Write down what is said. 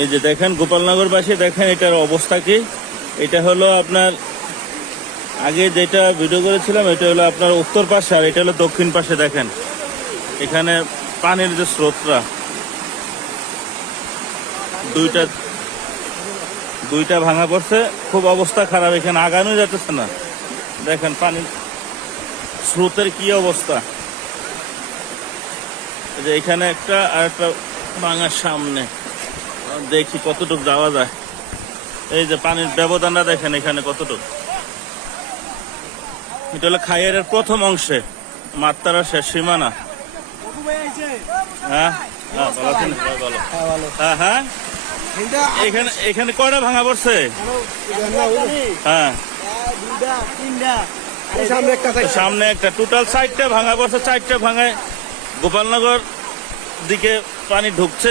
এই যে দেখেন গোপালনগর বাসী দেখেন এটার অবস্থা কি। এটা হলো আপনার আগে যেটা ভিডিও করেছিলাম এটা হলো আপনার উত্তর পাশে, আর এটা হলো দক্ষিণ পাশে। দেখেন এখানে পানির যে স্রোতটা দুইটা ভাঙা পড়ছে, খুব অবস্থা খারাপ, এখানে আগানো যাচ্ছে না। দেখেন পানির স্রোতের কি অবস্থা। এই যে এখানে একটা আর একটা ভাঙার সামনে, দেখি কতটুকু যাওয়া যায়। এই যে পানির ব্যবধানটা দেখেন এখানে কতটুকু। এটা হলো খাইয়ারের প্রথম অংশে, মাত্রার শেষ সীমানা। হ্যাঁ হ্যাঁ ভালো আছেন? ভালো। হ্যাঁ হ্যাঁ এখানে কয়টা ভাঙা পড়ছে? হ্যাঁ সামনে একটা, টোটাল 4টা ভাঙা পড়ছে। 4টা ভাঙায় গোপালনগর দিকে পানি ঢুকছে।